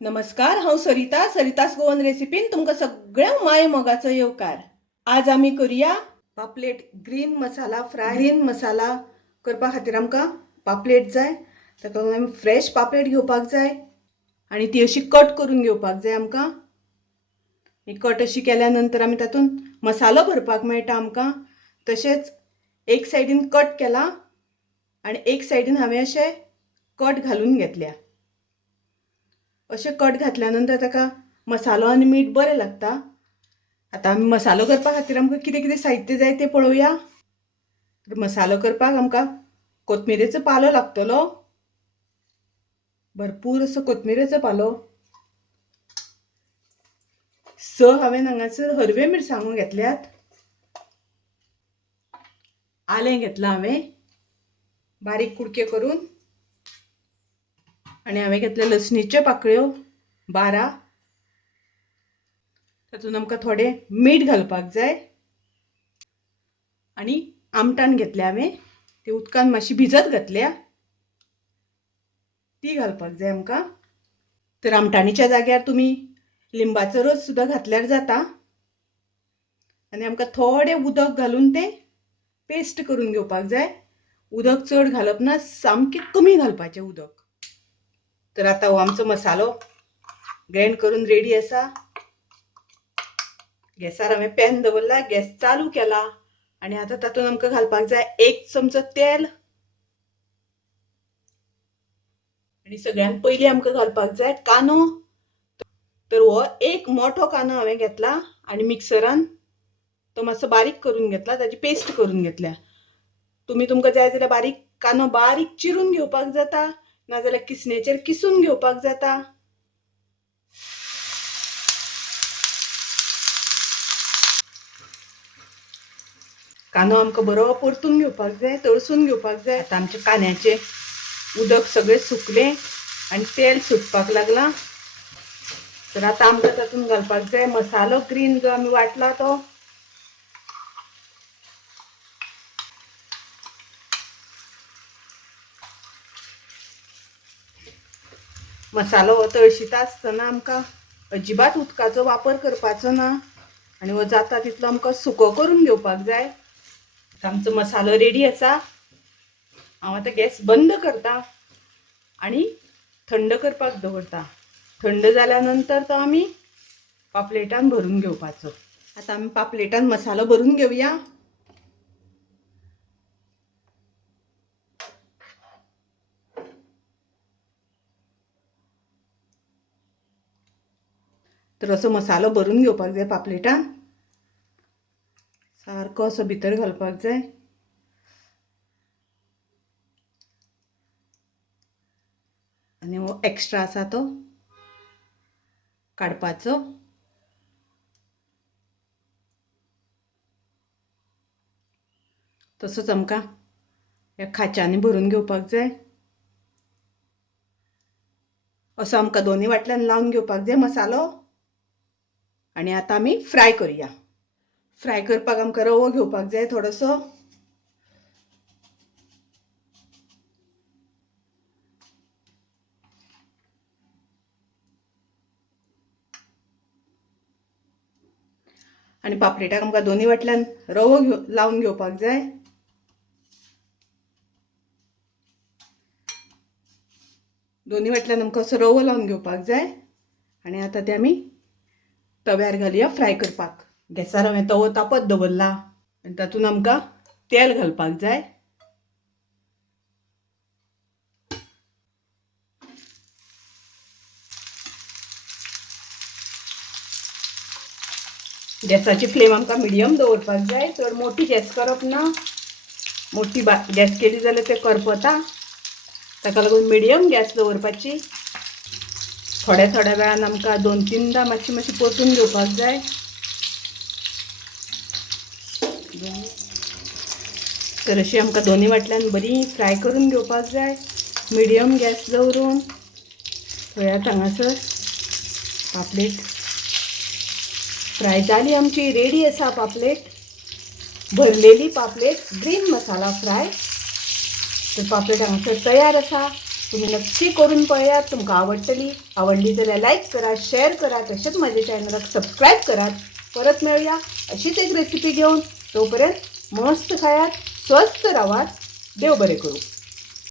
नमस्कार, हांव सरितास गोवन रेसिपीन तुमकां सगळ्यांक माये मोगाचो येवकार। आज आमी करूया पापलेट ग्रीन मसाला फ्राय। ग्रीन मसाला करपा खातीर आमकां पापलेट जाय। ताका लागून आमी फ्रेश पापलेट घेवपाक जाय आनी ती अशी कट करून घेवपाक जाय आमकां। कट अशी केल्या नंतर आमी तातूंत मसालो भरपाक मेळटा आमकां। तशेंच एक सायडीन कट केला आनी एक सायडीन हांवें अशें कट घालून घेतल्या। अशें कट घातल्या नंतर ताका मसालो आनी मीठ बरें लागता। आतां आमी मसालो करपा खातीर आमकां कितें कितें साहित्य जाय तें पळोवया। मसालो करपाक आमकां कोथमिरेचो पालो लागतलो, भरपूर असो कोथमिरेचो पालो। 6 हांवें हांगासर हरव्यो मिरसांगो घेतल्यात। आलें घेतलां हांवें बारीक कुडके करून आनी हांवें घेतल्या लसणीच्यो पाकळ्यो 12। तातूंत आमकां थोडें मीठ घालपाक जाय आनी आमटाण घेतल्या हांवें, ती उदकान मातशी भिजत घातल्या, ती घालपाक जाय आमकां। तर आमटाणीच्या जाग्यार तुमी लिंबाचो रस सुद्दां घातल्यार जाता आनी आमकां थोडें उदक घालून तें पेस्ट करून घेवपाक जाय। उदक चड घालप ना, सामकें कमी घालपाचें उदक। तर आतां हो आमचो मसालो ग्राइंड करून रेडी आसा। गॅसार हांवें पॅन दवरला, गॅस चालू केला आनी आतां तातूंत आमकां घालपाक जाय 1 चमचो तेल आनी सगळ्यान पयलीं आमकां घालपाक जाय कांदो। तर हो एक मोठो कांदो हांवें घेतला आनी मिक्सरान तो मातसो बारीक करून घेतला, ताची पेस्ट करून घेतल्या। तुमकां जाय जाल्यार बारीक कांदो बारीक चिरून घेवपाक जाता, नाजाल्यार किसणेचेर किसून घेवपाक जाता। कांदो आमकां बरो परतून घेवपाक जाय, तळसून घेवपाक जाय। आतां आमच्या कांद्याचें उदक सगळें सुकलें आनी तेल सुटपाक लागलां। तर आतां आमकां तातूंत घालपाक जाय मसालो ग्रीन जो आमी वाटला तो। मसालो हो तळशिता आसतना आमकां अजिबात उदकाचो वापर करपाचो ना आनी हो जाता तितलो आमकां सुको करून घेवपाक जाय। आमचो मसालो रेडी आसा। हांव आतां गॅस बंद करता आनी थंड करपाक दवरता। थंड जाल्या नंतर तो आमी पापलेटान भरून घेवपाचो। आतां आमी पापलेटान मसालो भरून घेवया। तर असो मसालो भरून घेवपाक जाय पापलेटान, सारको असो भितर घालपाक जाय आनी हो एक्स्ट्रा आसा तो काडपाचो। तसोच आमकां ह्या खाच्यांनी भरून घेवपाक जाय। असो आमकां दोनी वाटल्यान लावन घेवपाक जाय मसालो। आनी आतां आमी फ्राय करूया। फ्राय करपाक आमकां रवो घेवपाक जाय थोडोसो। आनी पापलेटाक आमकां दोनी वाटल्यान रवो लावन घेवपाक जाय। दोनी वाटल्यान आमकां असो रवो लावन घेवपाक जाय आनी आतां ते आमी तव्यार घालुया फ्राय करपाक। गॅसार हांवें तवो तापत दवरला आनी तातूंत आमकां तेल घालपाक जाय। गॅसाची फ्लेम आमकां मिडियम दवरपाक जाय, चड मोठी गॅस करप ना। मोठी गॅस केली जाल्यार तें करपता, ताका लागून मिडियम गॅस दवरपाची। थोड्या थोड्या वेळान आमकां 2-3दां मातशी परतून घेवपाक जाय। तर अशी आमकां दोनी वाटल्यान बरी फ्राय करून घेवपाक जाय मिडियम गॅस दवरून। पळयात हांगासर पापलेट फ्राय जाली आमची, रेडी आसा पापलेट, भरलेली पापलेट ग्रीन मसाला फ्राय। तर पापलेट हांगासर तयार आसा। तुम्ही नक्की करून पळयात, तुमकां आवडली जाल्यार लाईक करा, शेअर करा, तसेच माझ्या चॅनलाक सबस्क्राईब करा. परत मिळूया अशीच एक रेसिपी घेऊन. तोपर्यंत मस्त खायात, स्वस्त राहात, देव बरे करू.